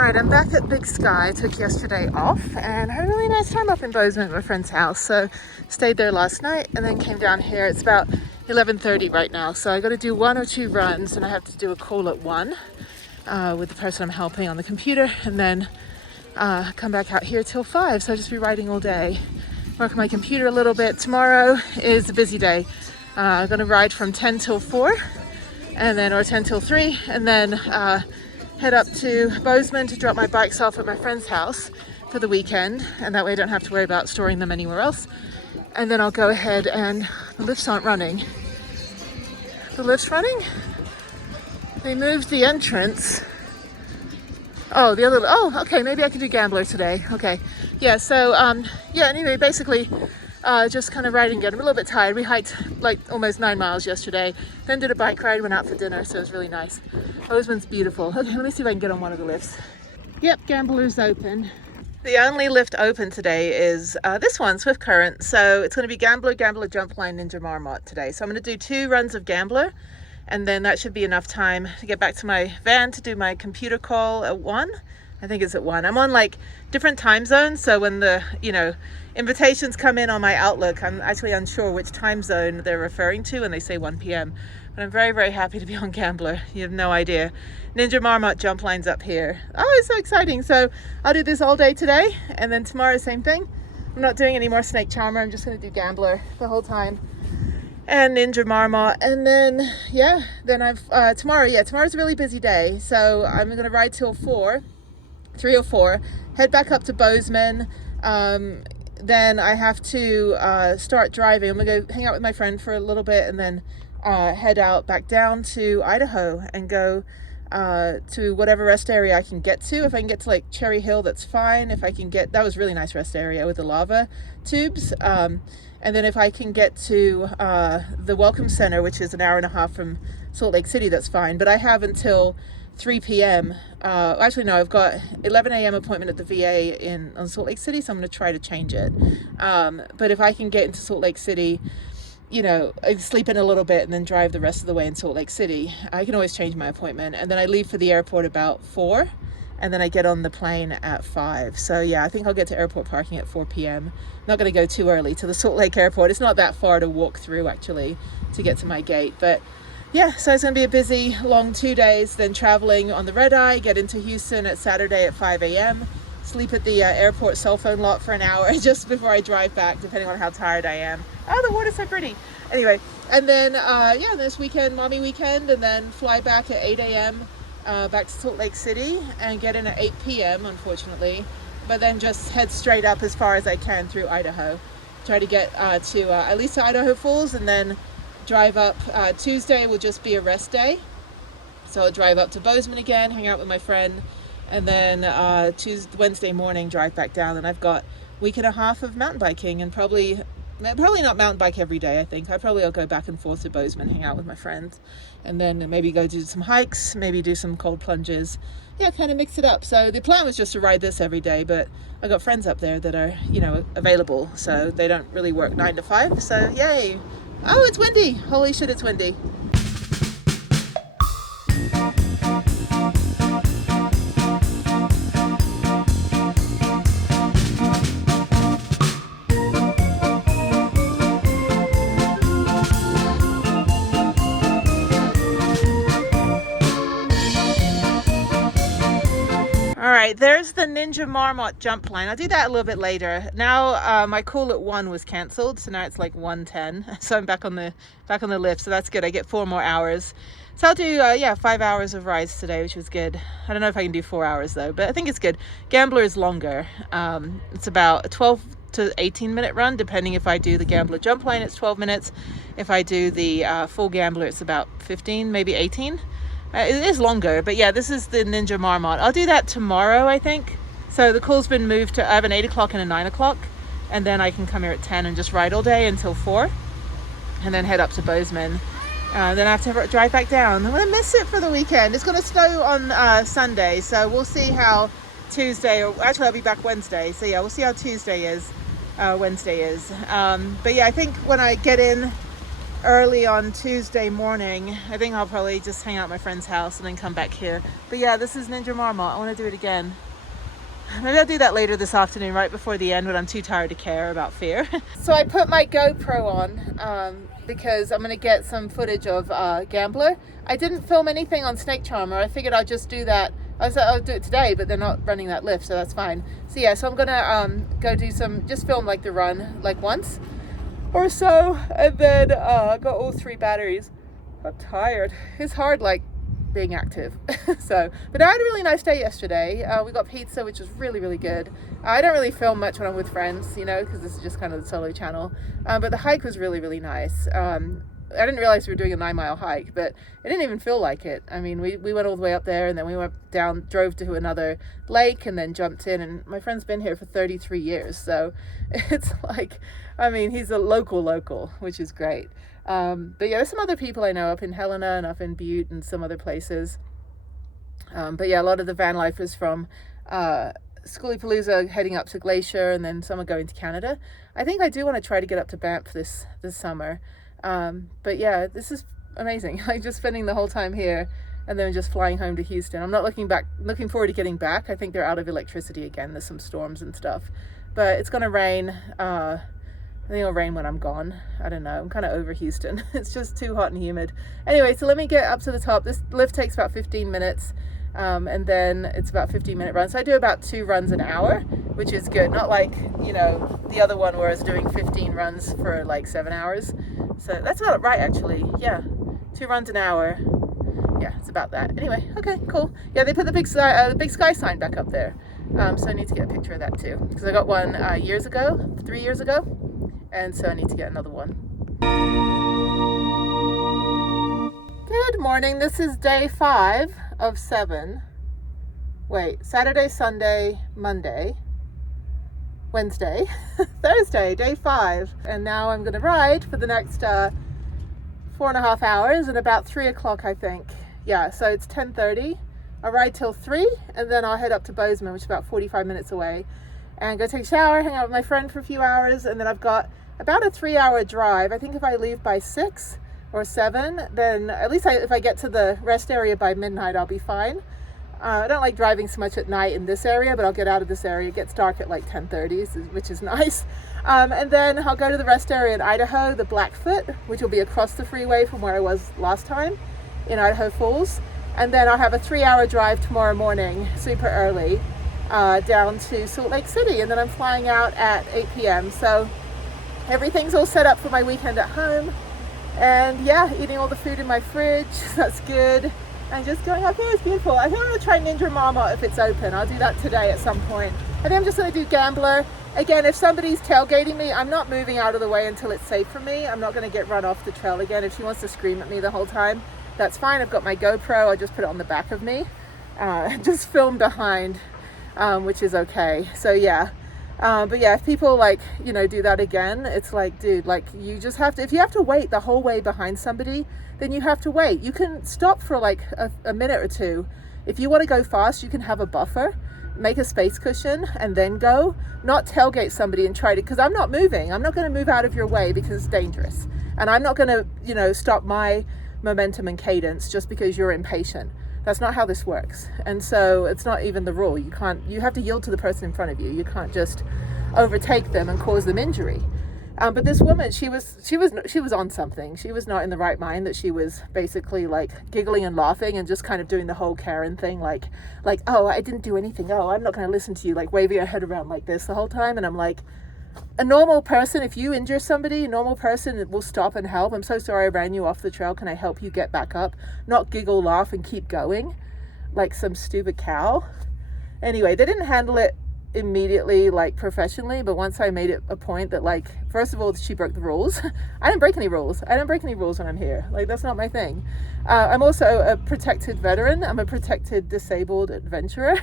Alright, I'm back at Big Sky. I took yesterday off and had a really nice time up in Bozeman at my friend's house. So stayed there last night and then came down here. It's about 11:30 right now. So I got to do 1 or 2 runs and I have to do a call at 1 with the person I'm helping on the computer, and then come back out here till 5. So I'll just be writing all day. Work on my computer a little bit. Tomorrow is a busy day. I'm going to ride from 10 till 4 and then, or 10 till 3, and then head up to Bozeman to drop my bikes off at my friend's house for the weekend, and that way I don't have to worry about storing them anywhere else. And then I'll go ahead and the lifts aren't running. The lift's running? They moved the entrance. Oh, okay, maybe I can do Gambler today. Okay, yeah, so yeah, anyway, basically just kind of riding again. I'm a little bit tired. We hiked like almost 9 miles yesterday, then did a bike ride, went out for dinner, so it was really nice. Bozeman's beautiful. Okay, let me see if I can get on one of the lifts. Yep, Gambler's open. The only lift open today is this one, Swift Current. So it's going to be Gambler, Jump Line, Ninja Marmot today. So I'm going to do 2 runs of Gambler, and then that should be enough time to get back to my van to do my computer call at 1. I think it's at 1. I'm on like different time zones, so when the, invitations come in on my Outlook, I'm actually unsure which time zone they're referring to, and they say 1 p.m. But I'm very, very happy to be on Gambler. You have no idea. Ninja Marmot jump lines up here. Oh, it's so exciting. So I'll do this all day today, and then tomorrow, same thing. I'm not doing any more Snake Charmer. I'm just going to do Gambler the whole time. And Ninja Marmot, and then tomorrow's a really busy day, so I'm going to ride till 3 or 4, head back up to Bozeman. Then I have to start driving. I'm gonna go hang out with my friend for a little bit, and then head out back down to Idaho and go to whatever rest area I can get to. If I can get to like Cherry Hill, that's fine. If I can get, that was a really nice rest area with the lava tubes. And then if I can get to the Welcome Center, which is an hour and a half from Salt Lake City, that's fine. But I have until 3 p.m. Actually, no, I've got 11 a.m. appointment at the VA on Salt Lake City, so I'm going to try to change it. But if I can get into Salt Lake City, I sleep in a little bit and then drive the rest of the way in Salt Lake City, I can always change my appointment. And then I leave for the airport about 4, and then I get on the plane at 5. So yeah, I think I'll get to airport parking at 4 p.m. I'm not going to go too early to the Salt Lake airport. It's not that far to walk through, actually, to get to my gate. But yeah, so it's going to be a busy, long 2 days, then traveling on the red eye, get into Houston at Saturday at 5 a.m., sleep at the airport cell phone lot for an hour just before I drive back, depending on how tired I am. Oh, the water's so pretty. Anyway, and then, this weekend, mommy weekend, and then fly back at 8 a.m. Back to Salt Lake City and get in at 8 p.m., unfortunately, but then just head straight up as far as I can through Idaho. Try to get to at least to Idaho Falls, and then drive up. Tuesday will just be a rest day, so I'll drive up to Bozeman again, hang out with my friend, and then Wednesday morning drive back down. And I've got a week and a half of mountain biking, and probably not mountain bike every day. I think I'll go back and forth to Bozeman, hang out with my friends, and then maybe go do some hikes, maybe do some cold plunges. Yeah, kind of mix it up. So the plan was just to ride this every day, but I got friends up there that are available, so they don't really work 9 to 5. So yay. Oh, it's windy. Holy shit, it's windy. All right, there's the Ninja Marmot jump line. I'll do that a little bit later. Now my call at 1 was cancelled, so now it's like 1:10. So I'm back on the lift, so that's good. I get 4 more hours. So I'll do 5 hours of rides today, which was good. I don't know if I can do 4 hours though, but I think it's good. Gambler is longer. It's about a 12 to 18 minute run, depending if I do the Gambler jump line, it's 12 minutes. If I do the full Gambler, it's about 15, maybe 18. It is longer, but yeah, this is the Ninja Marmot. I'll do that tomorrow, I think. So the call's been moved to, I have an 8 o'clock and a 9 o'clock, and then I can come here at 10 and just ride all day until 4, and then head up to Bozeman. Then I have to drive back down. I'm going to miss it for the weekend. It's going to snow on Sunday, so we'll see how Tuesday, or actually I'll be back Wednesday. So yeah, we'll see how Wednesday is. But yeah, I think when I get in early on Tuesday morning. I think I'll probably just hang out at my friend's house and then come back here. But yeah, this is Ninja Marmot. I want to do it again. Maybe I'll do that later this afternoon, right before the end, when I'm too tired to care about fear. So I put my GoPro on because I'm going to get some footage of Gambler. I didn't film anything on Snake Charmer. I figured I'll just do that. I'll do it today, but they're not running that lift, so that's fine. So yeah, so I'm going to go do some, just film like the run, like once or so, and then got all 3 batteries. I'm tired. It's hard, like, being active. So, but I had a really nice day yesterday. We got pizza, which was really, really good. I don't really film much when I'm with friends, you know, because this is just kind of the solo channel. But the hike was really, really nice. I didn't realize we were doing a 9-mile hike, but it didn't even feel like it. I mean, we went all the way up there, and then we went down, drove to another lake, and then jumped in. And my friend's been here for 33 years, so it's like, I mean, he's a local, which is great. But yeah, there's some other people I know up in Helena and up in Butte and some other places. But yeah, a lot of the van lifers from Schoolypalooza heading up to Glacier, and then some are going to Canada. I think I do want to try to get up to Banff this summer. But yeah, this is amazing. Like, just spending the whole time here and then just flying home to Houston. I'm not looking forward to getting back. I think they're out of electricity again. There's some storms and stuff, but it's going to rain. I think it'll rain when I'm gone. I don't know. I'm kind of over Houston. It's just too hot and humid. Anyway, so let me get up to the top. This lift takes about 15 minutes. And then it's about 15-minute runs. So I do about 2 runs an hour, which is good. Not like, you know, the other one where I was doing 15 runs for like 7 hours. So that's about right, actually. Yeah, 2 runs an hour. Yeah, it's about that. Anyway, okay, cool. Yeah, they put the big sky sign back up there. So I need to get a picture of that too, because I got one 3 years ago, and so I need to get another one. Good morning. This is day 5 of 7. Wait, Saturday, Sunday, Monday, Wednesday, Thursday, day 5. And now I'm going to ride for the next 4.5 hours at about 3 o'clock, I think. Yeah, so it's 10:30. I'll ride till 3, and then I'll head up to Bozeman, which is about 45 minutes away, and go take a shower, hang out with my friend for a few hours, and then I've got about a 3-hour drive. I think if I leave by 6 or 7, then at least if I get to the rest area by midnight, I'll be fine. I don't like driving so much at night in this area, but I'll get out of this area. It gets dark at like 10:30, which is nice. And then I'll go to the rest area in Idaho, the Blackfoot, which will be across the freeway from where I was last time in Idaho Falls. And then I'll have a 3-hour drive tomorrow morning, super early, down to Salt Lake City. And then I'm flying out at 8 p.m. So everything's all set up for my weekend at home. And yeah, eating all the food in my fridge, that's good. And just going up here, it's beautiful. I think I'm gonna try Ninja Marmot if it's open. I'll do that today at some point. I think I'm just gonna do Gambler. Again, if somebody's tailgating me, I'm not moving out of the way until it's safe for me. I'm not gonna get run off the trail again. If she wants to scream at me the whole time, that's fine. I've got my GoPro, I just put it on the back of me. Just film behind, which is okay. So yeah. But yeah, if people like, you know, do that again, it's like, dude, like you just have to, if you have to wait the whole way behind somebody, then you have to wait. You can stop for like a minute or two. If you want to go fast, you can have a buffer, make a space cushion and then go, not tailgate somebody and try to, because I'm not moving. I'm not going to move out of your way because it's dangerous. And I'm not going to, you know, stop my momentum and cadence just because you're impatient. That's not how this works. And so it's not even the rule. You have to yield to the person in front of you. You can't just overtake them and cause them injury. But this woman, she was on something. She was not in the right mind, that she was basically like giggling and laughing and just kind of doing the whole Karen thing. Like, oh, I didn't do anything. Oh, I'm not going to listen to you, like waving her head around like this the whole time. And I'm like, a normal person, if you injure somebody, a normal person will stop and help. I'm so sorry I ran you off the trail. Can I help you get back up? Not giggle, laugh, and keep going like some stupid cow. Anyway, they didn't handle it immediately, like professionally, but once I made it a point that, like, first of all, she broke the rules. I didn't break any rules. I don't break any rules when I'm here. Like, that's not my thing. I'm also a protected veteran. I'm a protected disabled adventurer.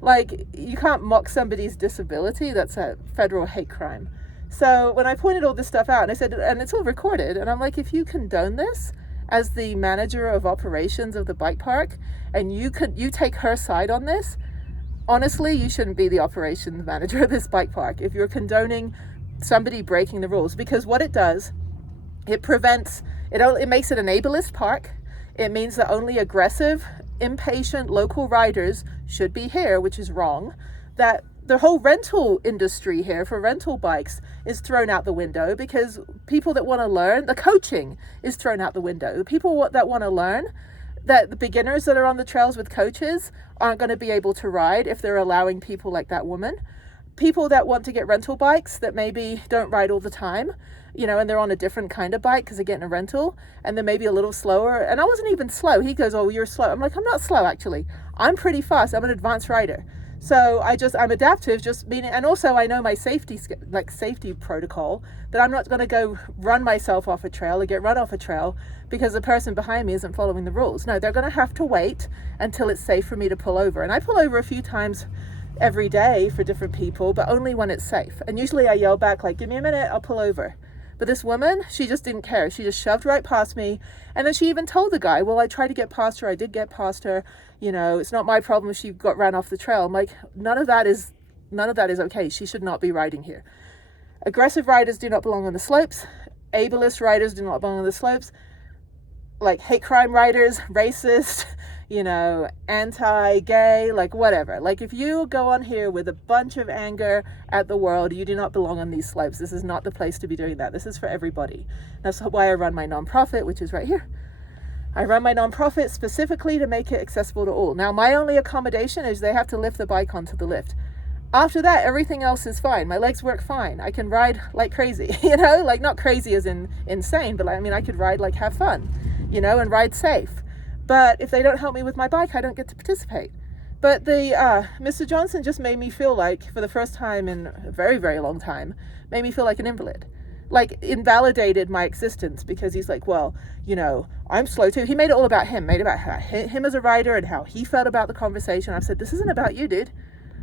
Like, you can't mock somebody's disability. That's a federal hate crime. So when I pointed all this stuff out, and I said, and it's all recorded, and I'm like, if you condone this as the manager of operations of the bike park, and you take her side on this, honestly, you shouldn't be the operations manager of this bike park if you're condoning somebody breaking the rules. Because what it does It makes it an ableist park. It means that only aggressive, impatient local riders should be here, which is wrong. That the whole rental industry here for rental bikes is thrown out the window because people that want to learn, the coaching is thrown out the window. The people that want to learn, that the beginners that are on the trails with coaches aren't going to be able to ride if they're allowing people like that woman. People that want to get rental bikes that maybe don't ride all the time, and they're on a different kind of bike because they're getting a rental and they're maybe a little slower. And I wasn't even slow. He goes, "Oh, you're slow." I'm like, "I'm not slow, actually. I'm pretty fast. I'm an advanced rider." So I'm adaptive, just meaning, and also I know my safety protocol, that I'm not going to go run myself off a trail or get run off a trail because the person behind me isn't following the rules. No, they're going to have to wait until it's safe for me to pull over. And I pull over a few times every day for different people, but only when it's safe. And usually I yell back, like, "Give me a minute, I'll pull over." But this woman, she just didn't care. She just shoved right past me. And then she even told the guy, "Well, I tried to get past her. I did get past her. It's not my problem if she got ran off the trail." I'm like, none of that is okay. She should not be riding here. Aggressive riders do not belong on the slopes. Ableist riders do not belong on the slopes. Like hate crime riders, racist, anti-gay, like whatever. Like if you go on here with a bunch of anger at the world, you do not belong on these slopes. This is not the place to be doing that. This is for everybody. That's why I run my nonprofit, which is right here. I run my nonprofit specifically to make it accessible to all. Now, my only accommodation is they have to lift the bike onto the lift. After that, everything else is fine. My legs work fine. I can ride like crazy, like not crazy as in insane, but I could ride like have fun, and ride safe. But if they don't help me with my bike, I don't get to participate. But Mr. Johnson just made me feel like, for the first time in a very, very long time, made me feel like an invalid. Like invalidated my existence because he's like, "Well, I'm slow too." He made it all about him, made it about him as a rider and how he felt about the conversation. I've said, this isn't about you, dude.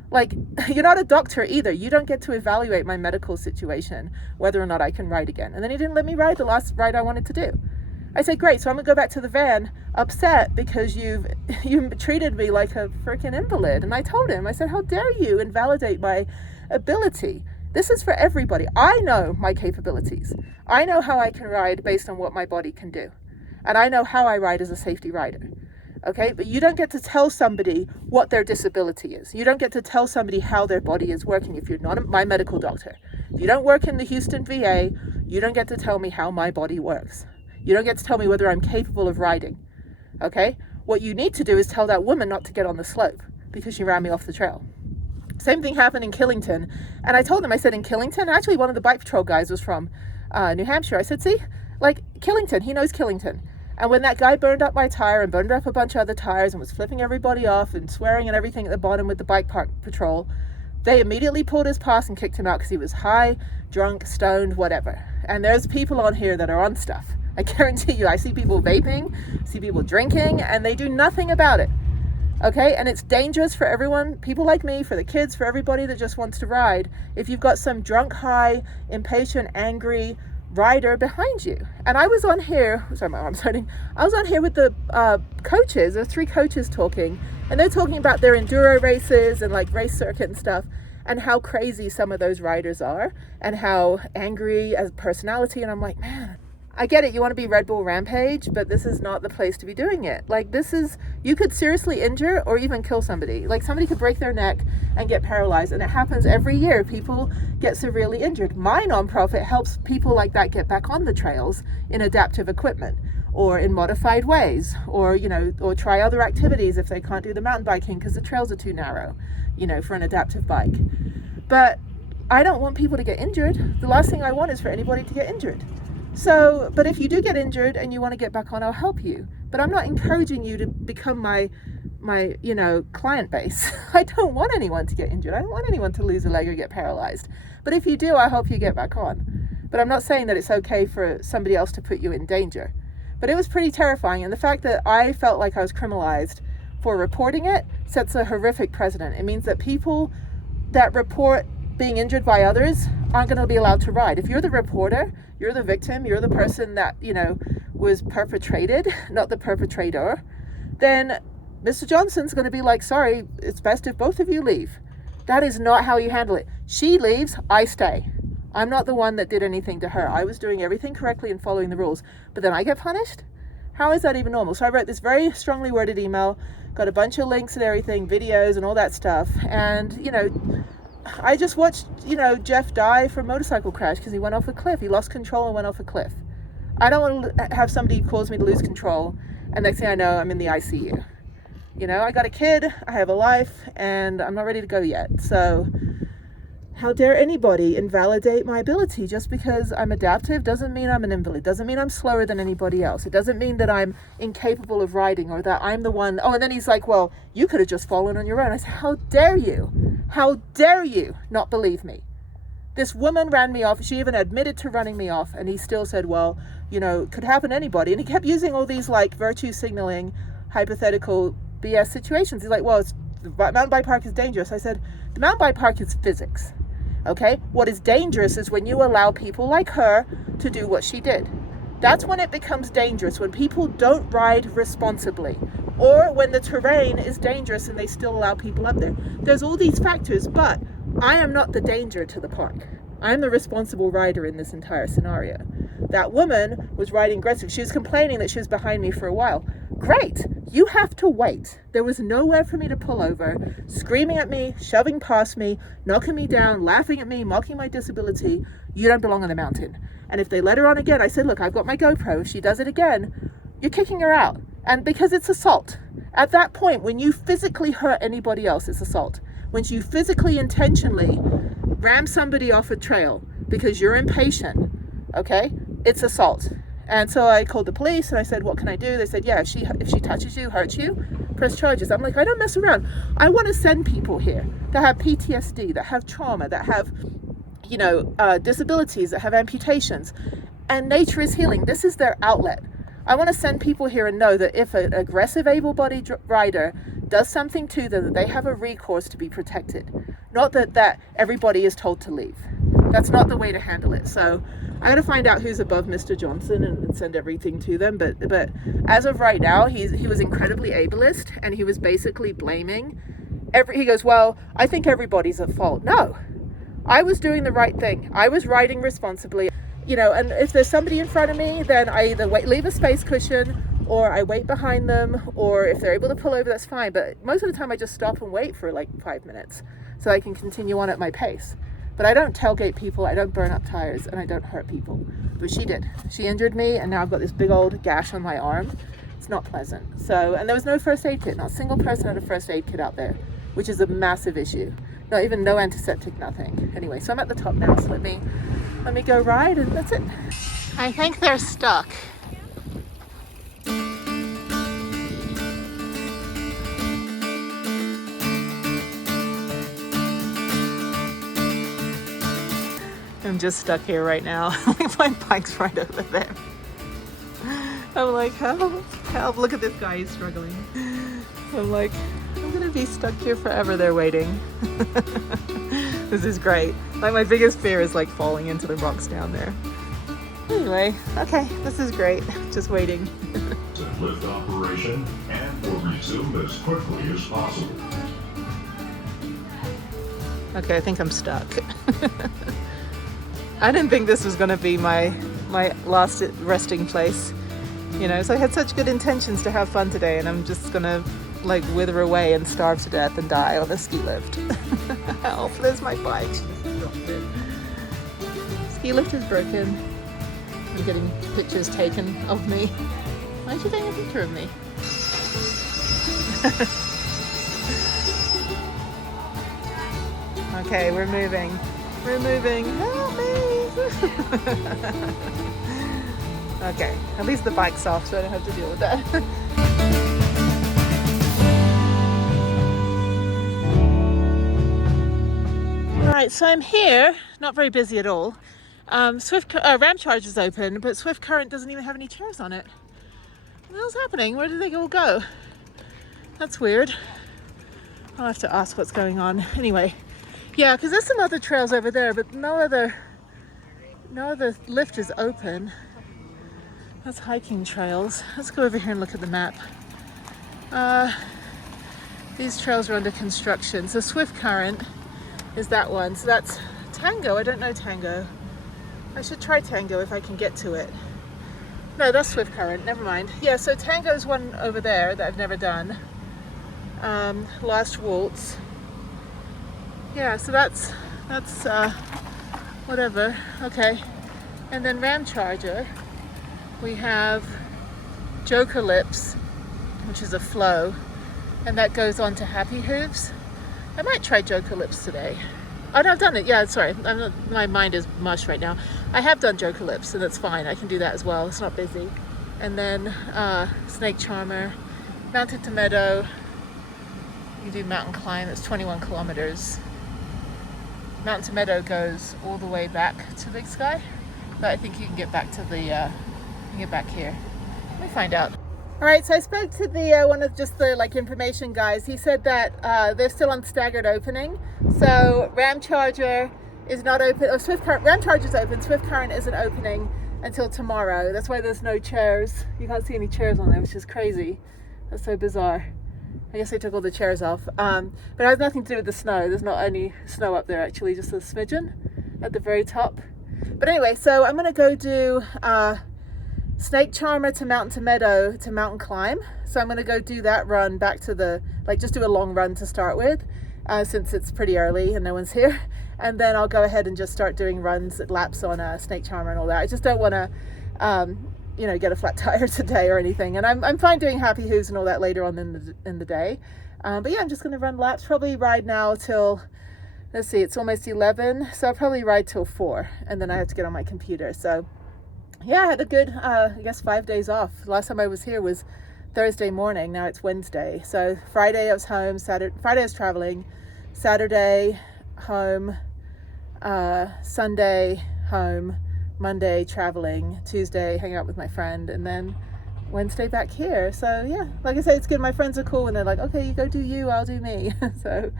Like, you're not a doctor either. You don't get to evaluate my medical situation, whether or not I can ride again. And then he didn't let me ride the last ride I wanted to do. I said, "Great, so I'm gonna go back to the van upset because you treated me like a freaking invalid." And I told him, I said, "How dare you invalidate my ability? This is for everybody. I know my capabilities. I know how I can ride based on what my body can do. And I know how I ride as a safety rider. Okay, but you don't get to tell somebody what their disability is. You don't get to tell somebody how their body is working if you're not my medical doctor. If you don't work in the Houston VA, you don't get to tell me how my body works. You don't get to tell me whether I'm capable of riding. Okay, what you need to do is tell that woman not to get on the slope because she ran me off the trail." Same thing happened in Killington. And I told him, I said, in Killington, actually one of the bike patrol guys was from New Hampshire. I said, "See, like Killington, he knows Killington. And when that guy burned up my tire and burned up a bunch of other tires and was flipping everybody off and swearing and everything at the bottom with the bike park patrol, they immediately pulled his pass and kicked him out because he was high, drunk, stoned, whatever." And there's people on here that are on stuff. I guarantee you, I see people vaping, see people drinking, and they do nothing about it. Okay, and it's dangerous for everyone, people like me, for the kids, for everybody that just wants to ride, if you've got some drunk, high, impatient, angry rider behind you. And I was on here, sorry, my arm's hurting. I was on here with the coaches, there were 3 coaches talking, and they're talking about their enduro races and like race circuit and stuff, and how crazy some of those riders are, and how angry as personality. And I'm like, man, I get it, you want to be Red Bull Rampage, but this is not the place to be doing it. Like, you could seriously injure or even kill somebody. Like, somebody could break their neck and get paralyzed, and it happens every year. People get severely injured. My nonprofit helps people like that get back on the trails in adaptive equipment or in modified ways, or, or try other activities if they can't do the mountain biking because the trails are too narrow, for an adaptive bike. But I don't want people to get injured. The last thing I want is for anybody to get injured. So, but if you do get injured and you want to get back on, I'll help you. But I'm not encouraging you to become my client base. I don't want anyone to get injured. I don't want anyone to lose a leg or get paralyzed. But if you do, I'll help you get back on. But I'm not saying that it's okay for somebody else to put you in danger. But it was pretty terrifying. And the fact that I felt like I was criminalized for reporting it sets a horrific precedent. It means that people that report being injured by others aren't going to be allowed to ride. If you're the reporter, you're the victim, you're the person that, was perpetrated, not the perpetrator, then Mr. Johnson's going to be like, "Sorry, it's best if both of you leave." That is not how you handle it. She leaves, I stay. I'm not the one that did anything to her. I was doing everything correctly and following the rules, but then I get punished? How is that even normal? So I wrote this very strongly worded email, got a bunch of links and everything, videos and all that stuff. And, you know, I just watched, you know, Jeff die from a motorcycle crash because he went off a cliff. He lost control and went off a cliff. I don't want to have somebody cause me to lose control, and next thing I know, I'm in the ICU. You know, I got a kid, I have a life, and I'm not ready to go yet. So how dare anybody invalidate my ability just because I'm adaptive? Doesn't mean I'm an invalid. Doesn't mean I'm slower than anybody else. It doesn't mean that I'm incapable of riding or that I'm the one. Oh, and then he's like, well, you could have just fallen on your own. I said, how dare you? How dare you not believe me? This woman ran me off. She even admitted to running me off. And he still said, well, you know, it could happen to anybody. And he kept using all these like virtue signaling, hypothetical BS situations. He's like, well, the mountain bike park is dangerous. I said, the mountain bike park is physics. Okay, what is dangerous is when you allow people like her to do what she did. That's when it becomes dangerous, when people don't ride responsibly, or when the terrain is dangerous and they still allow people up there. There's all these factors, but I am not the danger to the park. I'm the responsible rider in this entire scenario. That woman was riding aggressive. She was complaining that she was behind me for a while. Great, you have to wait. There was nowhere for me to pull over, screaming at me, shoving past me, knocking me down, laughing at me, mocking my disability. You don't belong on the mountain. And if they let her on again, I said, look, I've got my GoPro. If she does it again, you're kicking her out. And because it's assault. At that point, when you physically hurt anybody else, it's assault. When you physically, intentionally ram somebody off a trail because you're impatient, okay, it's assault. And so I called the police and I said, what can I do? They said, yeah, if she touches you, hurts you, press charges. I'm like, I don't mess around. I want to send people here that have PTSD, that have trauma, that have, you know, disabilities, that have amputations. And nature is healing. This is their outlet. I want to send people here and know that if an aggressive, able-bodied rider does something to them, that they have a recourse to be protected. Not that everybody is told to leave. That's not the way to handle it. So I got to find out who's above Mr. Johnson and send everything to them. But as of right now, he was incredibly ableist, and he was basically blaming he goes, well, I think everybody's at fault. No, I was doing the right thing. I was riding responsibly, you know, and if there's somebody in front of me, then I either leave a space cushion, or I wait behind them, or if they're able to pull over, that's fine. But most of the time I just stop and wait for like 5 minutes so I can continue on at my pace. But I don't tailgate people, I don't burn up tires, and I don't hurt people. But she did. She injured me, and now I've got this big old gash on my arm. It's not pleasant. So, and there was no first aid kit. Not a single person had a first aid kit out there, which is a massive issue. Not even no antiseptic, nothing. Anyway, so I'm at the top now, so let me go ride, and that's it. I think they're stuck. I'm just stuck here right now. My bike's right over there. I'm like, help, look at this guy, he's struggling. I'm like, I'm gonna be stuck here forever. They're waiting. This is great. Like, my biggest fear is like falling into the rocks down there. Anyway, okay, this is great. Just waiting. Lift operation and will resume as quickly as possible. Okay, I think I'm stuck. I didn't think this was going to be my last resting place, you know, so I had such good intentions to have fun today, and I'm just going to like wither away and starve to death and die on a ski lift. Help, there's my bike. She just dropped it. Ski lift is broken. I'm getting pictures taken of me. Why aren't you taking a picture of me? Okay, we're moving. We're moving. Help me! Okay, at least the bike's off, so I don't have to deal with that. Alright, so I'm here, not very busy at all. Ramcharge is open, but Swift Current doesn't even have any chairs on it. What the hell's happening? Where did they all go? That's weird. I'll have to ask what's going on. Anyway, yeah, because there's some other trails over there, but no other lift is open. That's hiking trails. Let's go over here and look at the map. These trails are under construction. So Swift Current is that one. So that's Tango. I don't know Tango. I should try Tango if I can get to it. No, that's Swift Current, never mind. Yeah, so Tango's one over there that I've never done. Lost Waltz. Yeah, so that's whatever. Okay. And then Ram Charger, we have Joker Lips, which is a flow, and that goes on to Happy Hooves. I might try Joker Lips today. Oh no, I've done it. Yeah, sorry. My mind is mush right now. I have done Joker Lips, and that's fine. I can do that as well. It's not busy. And then Snake Charmer, Mountain to Meadow. You do Mountain Climb. It's 21 kilometers. Mountain to Meadow goes all the way back to Big Sky, but I think you can get back to the you can get back here. Let me find out. All right, so I spoke to the one of just the like information guys. He said that they're still on staggered opening. So Ram Charger is not open, or Swift Current, Ram Charger's open, Swift Current isn't opening until tomorrow. That's why there's no chairs. You can't see any chairs on there, which is crazy. That's so bizarre. I guess they took all the chairs off. But it has nothing to do with the snow. There's not any snow up there actually, just a smidgen at the very top. But anyway, so I'm gonna go do Snake Charmer to Mountain to Meadow to Mountain Climb. So I'm gonna go do that run back to the, like just do a long run to start with, since it's pretty early and no one's here. And then I'll go ahead and just start doing runs, laps on Snake Charmer and all that. I just don't wanna, you know, get a flat tire today or anything. And I'm fine doing Happy Hooves and all that later on in the day. But yeah, I'm just gonna run laps, probably ride now till, let's see, it's almost 11. So I'll probably ride till 4 and then I have to get on my computer. So yeah, I had a good, I guess 5 days off. Last time I was here was Thursday morning. Now it's Wednesday. So Friday I was home, Friday I was traveling, Saturday home, Sunday home, Monday traveling, Tuesday hanging out with my friend, and then Wednesday back here. So yeah, like I say, it's good. My friends are cool and they're like, okay, you go do you, I'll do me. So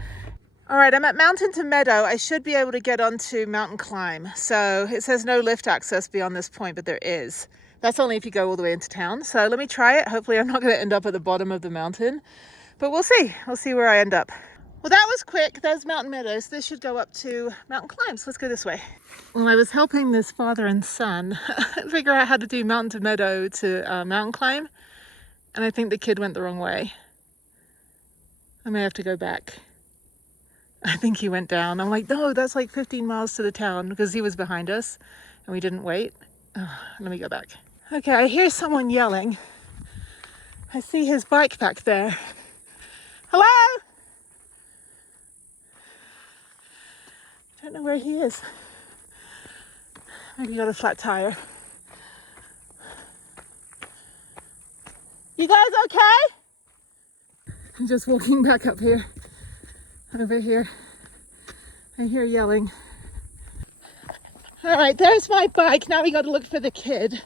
all right, I'm at Mountain to Meadow. I should be able to get onto Mountain Climb. So it says no lift access beyond this point, but there is. That's only if you go all the way into town. So let me try it. Hopefully I'm not going to end up at the bottom of the mountain, but we'll see. We'll see where I end up. Well, that was quick. There's Mountain Meadows. This should go up to Mountain Climb. So let's go this way. Well, I was helping this father and son figure out how to do Mountain to Meadow to Mountain Climb. And I think the kid went the wrong way. I may have to go back. I think he went down. I'm like, no, that's like 15 miles to the town, because he was behind us and we didn't wait. Oh, let me go back. Okay, I hear someone yelling. I see his bike back there. Hello? I don't know where he is. Maybe he got a flat tire. You guys okay? I'm just walking back up here. Over here. I hear yelling. All right, there's my bike. Now we got to look for the kid.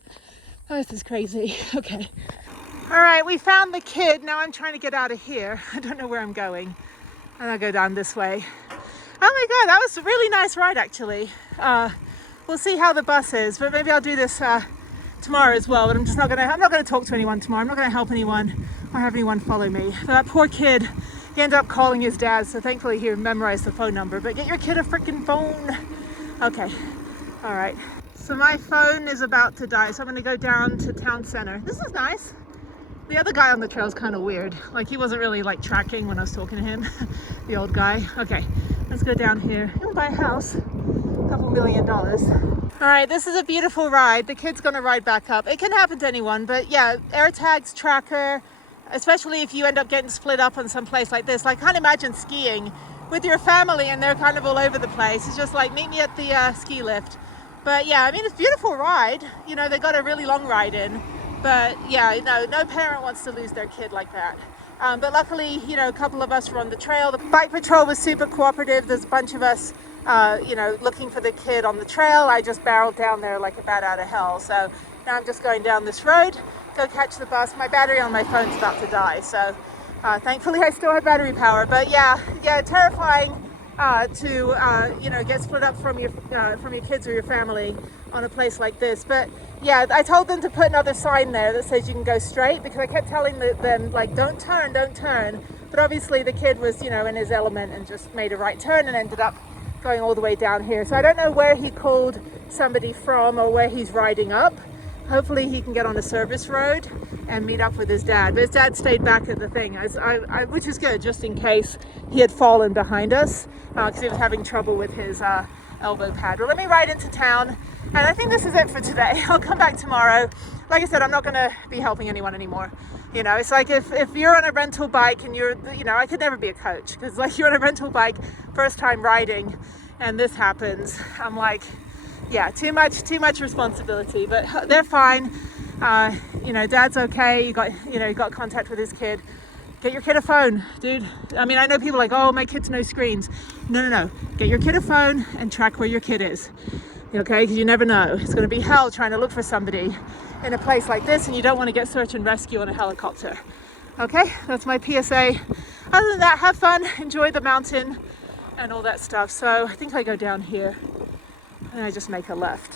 Oh, this is crazy. Okay. All right, we found the kid. Now I'm trying to get out of here. I don't know where I'm going. And I'll go down this way. Oh my God, that was a really nice ride actually. We'll see how the bus is, but maybe I'll do this tomorrow as well. But I'm not gonna talk to anyone tomorrow. I'm not gonna help anyone or have anyone follow me. But that poor kid, he ended up calling his dad, so thankfully he memorized the phone number. But get your kid a freaking phone. Okay, all right. So my phone is about to die, so I'm gonna go down to town center. This is nice. The other guy on the trail is kind of weird. Like he wasn't really like tracking when I was talking to him, the old guy. Okay, let's go down here. I'm gonna buy a house, a couple $1 million. All right, this is a beautiful ride. The kid's gonna ride back up. It can happen to anyone, but yeah, AirTags, tracker, especially if you end up getting split up on some place like this. Like, I can't imagine skiing with your family and they're kind of all over the place. It's just like, meet me at the ski lift. But yeah, I mean, it's a beautiful ride. You know, they got a really long ride in. But yeah, no parent wants to lose their kid like that. But luckily, you know, a couple of us were on the trail. The bike patrol was super cooperative. There's a bunch of us, you know, looking for the kid on the trail. I just barreled down there like a bat out of hell. So now I'm just going down this road, go catch the bus. My battery on my phone's about to die. So thankfully I still have battery power. But yeah, terrifying to, you know, get split up from your kids or your family on a place like this. But yeah, I told them to put another sign there that says you can go straight, because I kept telling them like, don't turn. But obviously the kid was, you know, in his element and just made a right turn and ended up going all the way down here. So I don't know where he called somebody from or where he's riding up. Hopefully he can get on a service road and meet up with his dad. But his dad stayed back at the thing, which is good, just in case he had fallen behind us, because he was having trouble with his elbow pad. Well, let me ride into town, and I think this is it for today. I'll come back tomorrow. Like I said, I'm not going to be helping anyone anymore. You know, it's like if you're on a rental bike and you're, you know, I could never be a coach, because like you're on a rental bike, first time riding, and this happens. I'm like, yeah, too much responsibility, but they're fine. You know, dad's okay. You got contact with his kid. Get your kid a phone, dude. I mean, I know people are like, oh, my kids know screens. No. Get your kid a phone and track where your kid is. Okay, because you never know. It's going to be hell trying to look for somebody in a place like this, and you don't want to get search and rescue on a helicopter. Okay, that's my PSA. Other than that, have fun, enjoy the mountain and all that stuff. So I think I go down here and I just make a left.